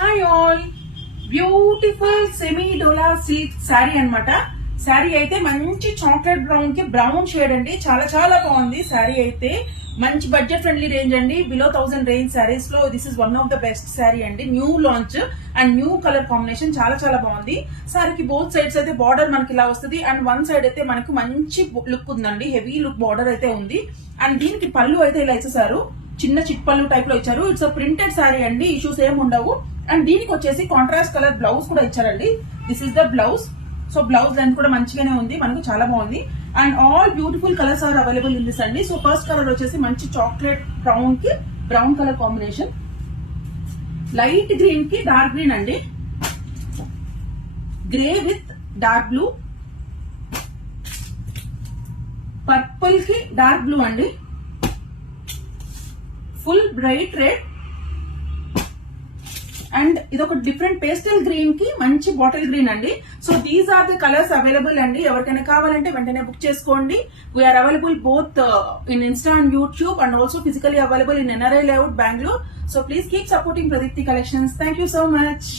Hi all, beautiful semi Dola silk sari అన్నమాట. శారీ అయితే మంచి చాక్లెట్ బ్రౌన్ కి బ్రౌన్ షేడ్ అండి. చాలా చాలా బాగుంది శారీ అయితే. మంచి బడ్జెట్ ఫ్రెండ్లీ రేంజ్ అండి. బిలో 1000 రేంజ్ శారీస్ లో this is one of the best sari అండి. New launch and new colour combination చాలా చాలా బాగుంది. శారీకి బోత్ సైడ్స్ అయితే బార్డర్ మనకి ఇలా వస్తుంది అండ్ వన్ సైడ్ అయితే మనకు మంచి లుక్ ఉందండి. హెవీ లుక్ బార్డర్ అయితే ఉంది అండ్ దీనికి పళ్ళు అయితే ఇలా ఇచ్చేసారు. చిన్న చిట్ పళ్ళు టైప్ లో ఇచ్చారు. ఇట్స్ ప్రింటెడ్ శారీ అండి. ఇష్యూస్ ఏం ఉండవు. అండ్ దీనికి వచ్చేసి కాంట్రాస్ట్ కలర్ బ్లౌజ్ కూడా ఇచ్చారండి. This is the blouse. So blouse length కూడా మంచిగానే ఉంది, మనకు చాలా బాగుంది. And all beautiful colours are available in this అండి. సో ఫస్ట్ కలర్ వచ్చేసి మంచి చాక్లెట్ బ్రౌన్ కి brown colour combination, light green కి డార్క్ గ్రీన్ అండి, grey with dark blue, purple కి డార్క్ బ్లూ అండి, ఫుల్ బ్రైట్ రెడ్ అండ్ ఇది ఒక డిఫరెంట్ పేస్టల్ గ్రీన్ కి మంచి బాటిల్ గ్రీన్ అండి. So these are the colours available అండి. ఎవరికైనా కావాలంటే వెంటనే బుక్ చేసుకోండి. We're available both in Insta and YouTube and also physically available in NRI layout Bengaluru. So please keep supporting Pradeepti collections. Thank you so much.